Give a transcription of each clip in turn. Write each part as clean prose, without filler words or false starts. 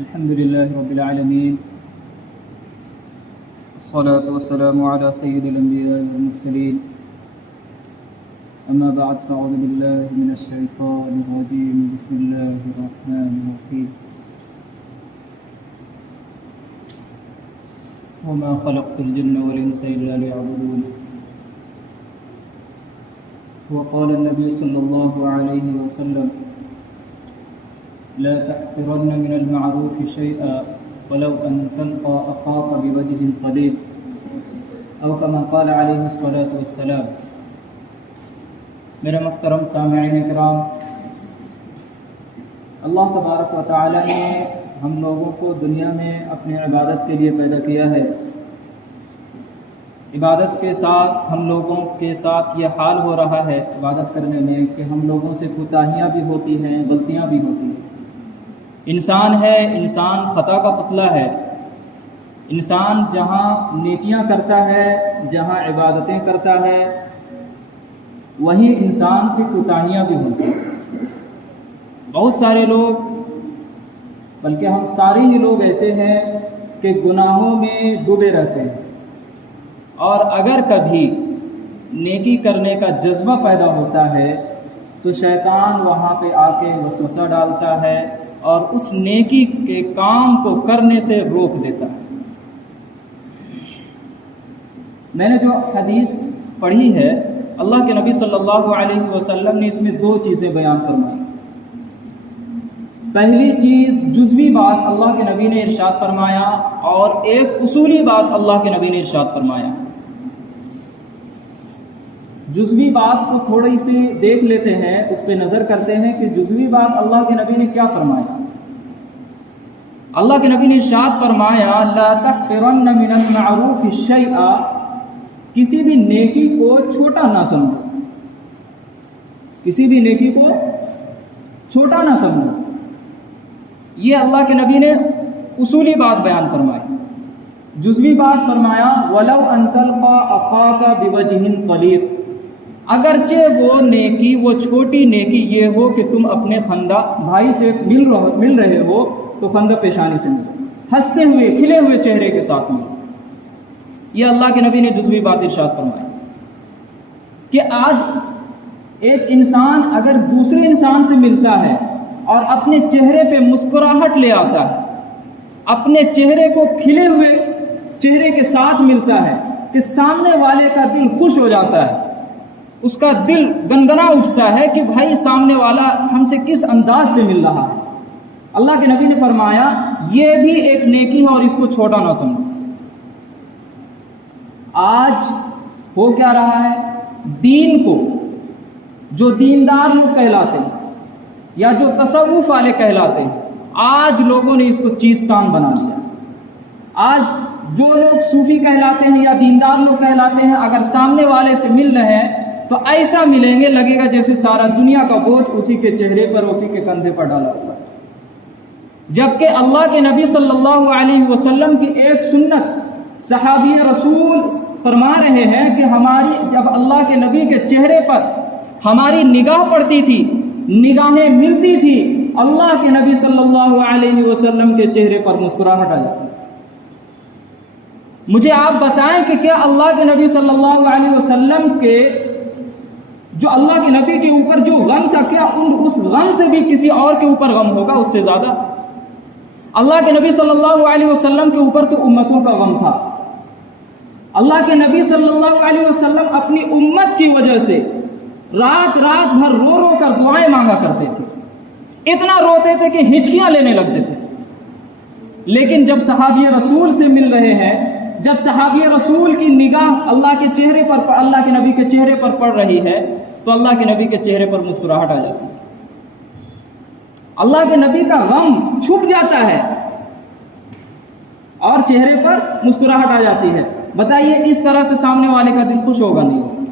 الحمد لله رب العالمين، الصلاة والسلام على سيد الأنبياء والمرسلين. أما بعد، فأعوذ بالله من الشيطان الرجيم. بسم الله الرحمن الرحيم. وما خلقت الجن والإنس إلا ليعبدون. وقال النبي صلى الله عليه وسلم: لا تحقرن من المعروف شيئا ولو أن تلقى أخاك بوجه طليق، أو كما قال عليه الصلاة والسلام. میرے محترم سامعین کرام، اللہ تبارک و تعالی نے ہم لوگوں کو دنیا میں اپنی عبادت کے لیے پیدا کیا ہے. عبادت کے ساتھ ہم لوگوں کے ساتھ یہ حال ہو رہا ہے عبادت کرنے میں کہ ہم لوگوں سے کوتاہیاں بھی ہوتی ہیں، غلطیاں بھی ہوتی ہیں. انسان ہے، انسان خطا کا پتلا ہے. انسان جہاں نیکیاں کرتا ہے، جہاں عبادتیں کرتا ہے، وہیں انسان سے کوتاہیاں بھی ہوتی ہیں. بہت سارے لوگ، بلکہ ہم سارے ہی لوگ ایسے ہیں کہ گناہوں میں ڈوبے رہتے ہیں، اور اگر کبھی نیکی کرنے کا جذبہ پیدا ہوتا ہے تو شیطان وہاں پہ آ کے وسوسہ ڈالتا ہے اور اس نیکی کے کام کو کرنے سے روک دیتا ہے. میں نے جو حدیث پڑھی ہے، اللہ کے نبی صلی اللہ علیہ وسلم نے اس میں دو چیزیں بیان فرمائی. پہلی چیز جزوی بات اللہ کے نبی نے ارشاد فرمایا، اور ایک اصولی بات اللہ کے نبی نے ارشاد فرمایا. جزوی بات کو تھوڑی سی دیکھ لیتے ہیں، اس پہ نظر کرتے ہیں کہ جزوی بات اللہ کے نبی نے کیا فرمایا. اللہ کے نبی نے ارشاد فرمایا: لا تحقرن من المعروف شیئا، کسی بھی نیکی کو چھوٹا نہ سمجھو، کسی بھی نیکی کو چھوٹا نہ سمجھو. یہ اللہ کے نبی نے اصولی بات بیان فرمائی. جزوی بات فرمایا: ولو ان تلقى اخاك بوجه طليق، اگرچہ وہ نیکی، وہ چھوٹی نیکی یہ ہو کہ تم اپنے خندہ بھائی سے مل رہے ہو تو خندہ پیشانی سے ملو، ہنستے ہوئے کھلے ہوئے چہرے کے ساتھ ملو. یہ اللہ کے نبی نے جزوی بات ارشاد فرمائی کہ آج ایک انسان اگر دوسرے انسان سے ملتا ہے اور اپنے چہرے پہ مسکراہٹ لے آتا ہے، اپنے چہرے کو کھلے ہوئے چہرے کے ساتھ ملتا ہے، کہ سامنے والے کا دل خوش ہو جاتا ہے، اس کا دل گنگنا اٹھتا ہے کہ بھائی سامنے والا ہم سے کس انداز سے مل رہا ہے. اللہ کے نبی نے فرمایا یہ بھی ایک نیکی ہے اور اس کو چھوٹا نہ سمجھو. آج ہو کیا رہا ہے، دین کو جو دیندار لوگ کہلاتے ہیں یا جو تصوف والے کہلاتے ہیں، آج لوگوں نے اس کو چیستان بنا لیا. آج جو لوگ صوفی کہلاتے ہیں یا دیندار لوگ کہلاتے ہیں، اگر سامنے والے سے مل رہے ہیں تو ایسا ملیں گے لگے گا جیسے سارا دنیا کا بوجھ اسی کے چہرے پر، اسی کے کندھے پر ڈالا ہوا ہے. جبکہ اللہ کے نبی صلی اللہ علیہ وسلم کی ایک سنت صحابی رسول فرما رہے ہیں کہ ہماری جب اللہ کے نبی کے چہرے پر ہماری نگاہ پڑتی تھی، نگاہیں ملتی تھی، اللہ کے نبی صلی اللہ علیہ وسلم کے چہرے پر مسکراہٹ آ جاتی. مجھے آپ بتائیں کہ کیا اللہ کے نبی صلی اللہ علیہ وسلم کے جو اللہ کے نبی کے اوپر جو غم تھا، کیا اس غم سے بھی کسی اور کے اوپر غم ہوگا اس سے زیادہ؟ اللہ کے نبی صلی اللہ علیہ وسلم کے اوپر تو امتوں کا غم تھا. اللہ کے نبی صلی اللہ علیہ وسلم اپنی امت کی وجہ سے رات رات بھر رو رو کر دعائیں مانگا کرتے تھے، اتنا روتے تھے کہ ہچکیاں لینے لگتے تھے. لیکن جب صحابی رسول سے مل رہے ہیں، جب صحابی رسول کی نگاہ اللہ کے چہرے پر، اللہ کے نبی کے چہرے پر پڑ رہی ہے تو اللہ کے نبی کے چہرے پر مسکراہٹ آ جاتی ہے. اللہ کے نبی کا غم چھپ جاتا ہے اور چہرے پر مسکراہٹ آ جاتی ہے. بتائیے اس طرح سے سامنے والے کا دل خوش ہوگا نہیں ہوگا؟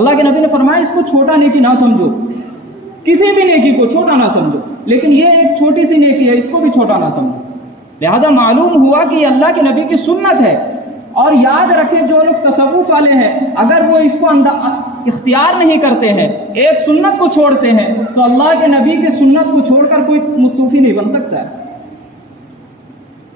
اللہ کے نبی نے فرمایا اس کو چھوٹا نیکی نہ سمجھو، کسی بھی نیکی کو چھوٹا نہ سمجھو، لیکن یہ ایک چھوٹی سی نیکی ہے، اس کو بھی چھوٹا نہ سمجھو. لہذا معلوم ہوا کہ یہ اللہ کے نبی کی سنت ہے. اور یاد رکھیں جو لوگ تصوف والے ہیں، اگر وہ اس کو اختیار نہیں کرتے ہیں، ایک سنت کو چھوڑتے ہیں، تو اللہ کے نبی کی سنت کو چھوڑ کر کوئی صوفی نہیں بن سکتا ہے.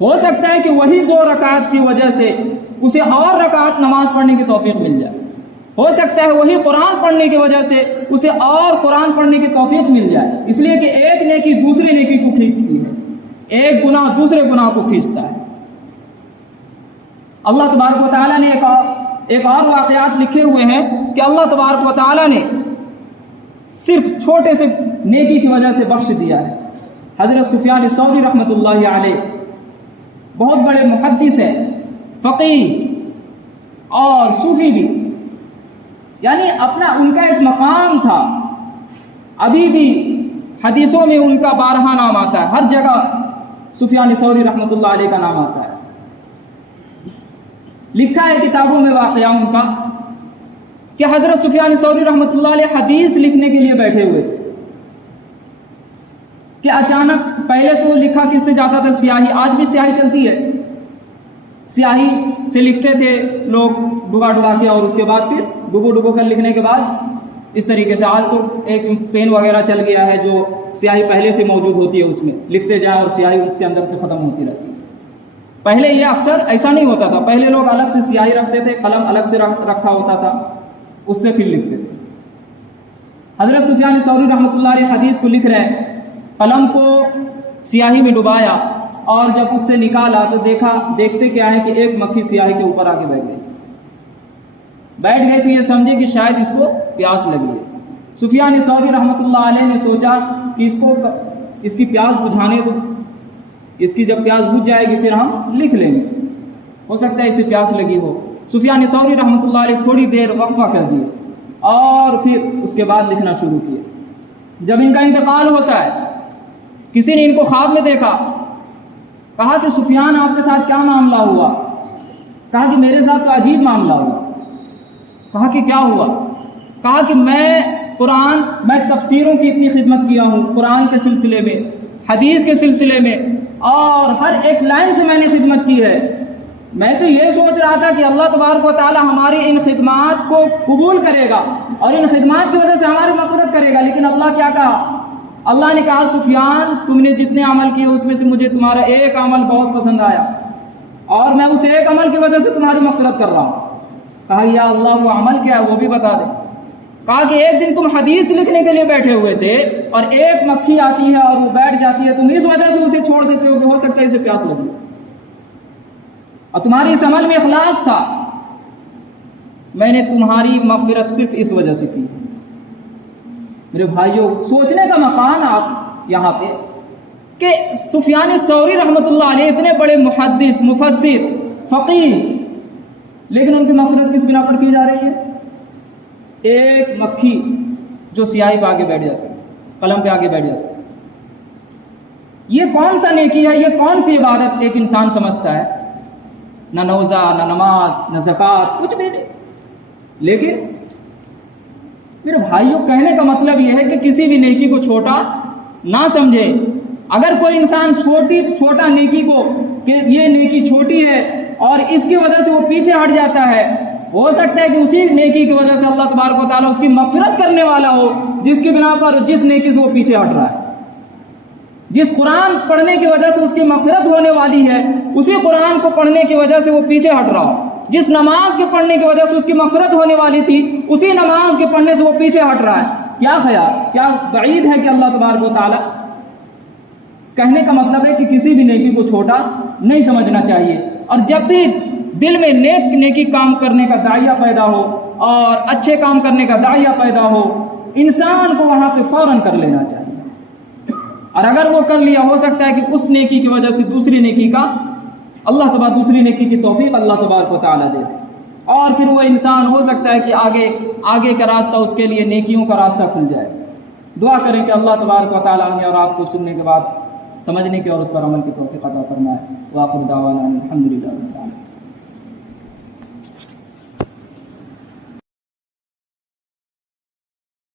ہو سکتا ہے کہ وہی 2 رکعت کی وجہ سے اسے اور رکعت نماز پڑھنے کی توفیق مل جائے، ہو سکتا ہے وہی قرآن پڑھنے کی وجہ سے اسے اور قرآن پڑھنے کی توفیق مل جائے، اس لیے کہ ایک نیکی دوسری نیکی کو کھینچتی ہے، ایک گناہ دوسرے گناہ کو کھینچتا ہے۔ اللہ تبارک و تعالیٰ نے ایک اور واقعات لکھے ہوئے ہیں کہ اللہ تبارک و تعالیٰ نے صرف چھوٹے سے نیکی کی وجہ سے بخش دیا ہے۔ حضرت سفیان ثوری رحمۃ اللہ علیہ بہت بڑے محدث ہیں، فقیہ اور صوفی بھی، یعنی ان کا ایک مقام تھا، ابھی بھی حدیثوں میں ان کا بارہا نام آتا ہے، ہر جگہ سفیان ثوری رحمۃ اللہ علیہ کا نام آتا ہے، لکھا ہے کتابوں میں واقعہ ان کا کہ حضرت سفیان ثوری رحمۃ اللہ علیہ حدیث لکھنے کے لیے بیٹھے ہوئے تھے کہ اچانک پہلے تو لکھا کس سے جاتا تھا؟ سیاہی، آج بھی سیاہی چلتی ہے، سیاہی سے لکھتے تھے لوگ ڈبا ڈبا کے، اور اس کے بعد پھر ڈبو کر لکھنے کے بعد اس طریقے سے، آج تو ایک پین وغیرہ چل گیا ہے جو سیاہی پہلے سے موجود ہوتی ہے، اس میں لکھتے جائیں اور سیاہی اس کے اندر سے ختم ہوتی رہتی ہے۔ پہلے یہ اکثر ایسا نہیں ہوتا تھا، پہلے لوگ الگ سے سیاہی رکھتے تھے، قلم الگ سے رکھا ہوتا تھا، اس سے پھر لکھتے تھے۔ حضرت سفیان ثوری رحمۃ اللہ علیہ حدیث کو لکھ رہے ہیں، قلم کو سیاہی میں ڈبایا اور جب اس سے نکالا تو دیکھتے کیا ہے کہ ایک مکھی سیاہی کے اوپر آ کے بیٹھ گئی تو یہ سمجھے کہ شاید اس کو پیاس لگی ہے۔ سفیان ثوری رحمۃ اللہ علیہ نے سوچا کہ اس کی پیاس بجھانے دو، اس کی جب پیاس بجھ جائے گی پھر ہم لکھ لیں گے، ہو سکتا ہے اسے پیاس لگی ہو۔ سفیان ثوری رحمۃ اللہ علیہ تھوڑی دیر وقفہ کر دیے اور پھر اس کے بعد لکھنا شروع کیے۔ جب ان کا انتقال ہوتا ہے، کسی نے ان کو خواب میں دیکھا، کہا کہ سفیان آپ کے ساتھ کیا معاملہ ہوا؟ کہا کہ میرے ساتھ تو عجیب معاملہ ہوا۔ کہا کہ کیا ہوا؟ کہا کہ میں تفسیروں کی اتنی خدمت کیا ہوں، قرآن کے سلسلے میں، حدیث کے سلسلے میں، اور ہر ایک لائن سے میں نے خدمت کی ہے۔ میں تو یہ سوچ رہا تھا کہ اللہ تبارک و تعالی ہماری ان خدمات کو قبول کرے گا اور ان خدمات کی وجہ سے ہماری مغفرت کرے گا، لیکن اللہ کیا کہا؟ اللہ نے کہا سفیان تم نے جتنے عمل کیے اس میں سے مجھے تمہارا ایک عمل بہت پسند آیا اور میں اس ایک عمل کی وجہ سے تمہاری مغفرت کر رہا ہوں۔ کہا یا اللہ وہ عمل کیا ہے وہ بھی بتا دے۔ کہا کہ ایک دن تم حدیث لکھنے کے لیے بیٹھے ہوئے تھے اور ایک مکھی آتی ہے اور وہ بیٹھ جاتی ہے، تم اس وجہ سے اسے چھوڑ دیتے ہو کہ ہو سکتا ہے اسے پیاس لگی، اور تمہاری اس عمل میں اخلاص تھا، میں نے تمہاری مغفرت صرف اس وجہ سے کی۔ میرے بھائیوں، سوچنے کا مقام آپ یہاں پہ کہ سفیان ثوری رحمۃ اللہ علیہ اتنے بڑے محدث، مفسر، فقیہ، لیکن ان کی مغفرت کس بنا پر کی جا رہی ہے؟ ایک مکھی جو سیاہی پہ آگے بیٹھ جاتی ہے، قلم پہ آگے بیٹھ جاتی ہے۔ یہ کون سا نیکی ہے؟ یہ کون سی عبادت ایک انسان سمجھتا ہے؟ نہ روزہ، نہ نماز، نہ زکوٰۃ، کچھ بھی نہیں۔ لیکن میرے بھائیوں، کہنے کا مطلب یہ ہے کہ کسی بھی نیکی کو چھوٹا نہ سمجھے۔ اگر کوئی انسان چھوٹا نیکی کو کہ یہ نیکی چھوٹی ہے اور اس کی وجہ سے وہ پیچھے ہٹ جاتا ہے، ہو سکتا ہے کہ اسی نیکی کی وجہ سے اللہ تبارک و تعالیٰ اس کی مغفرت کرنے والا ہو، جس کی بنا پر جس نیکی سے وہ پیچھے ہٹ رہا ہے۔ جس قرآن پڑھنے کی وجہ سے اس کی مغفرت ہونے والی ہے، اسی قرآن کو پڑھنے کی وجہ سے وہ پیچھے ہٹ رہا ہو۔ جس نماز کے پڑھنے کی وجہ سے اس کی مغفرت ہونے والی تھی، اسی نماز کے پڑھنے سے وہ پیچھے ہٹ رہا ہے۔ کیا خیال، کیا بعید ہے کہ اللہ تبارک و تعالیٰ؟ کہنے کا مطلب ہے کہ کسی بھی نیکی کو چھوٹا نہیں سمجھنا چاہیے، اور جب بھی دل میں نیکی کام کرنے کا داعیہ پیدا ہو اور اچھے کام کرنے کا داعیہ پیدا ہو، انسان کو وہاں پہ فوراً کر لینا چاہیے، اور اگر وہ کر لیا، ہو سکتا ہے کہ اس نیکی کی وجہ سے دوسری نیکی کا دوسری نیکی کی توفیق اللہ تبارک و تعالیٰ دے دے، اور پھر وہ انسان ہو سکتا ہے کہ آگے کا راستہ اس کے لیے نیکیوں کا راستہ کھل جائے۔ دعا کریں کہ اللہ تبارک و تعالیٰ ہمیں اور آپ کو سننے کے بعد سمجھنے کی اور اس پر عمل کی توفیق عطا فرمائے۔ وآخر دعوانا الحمدللہ رب العالمین۔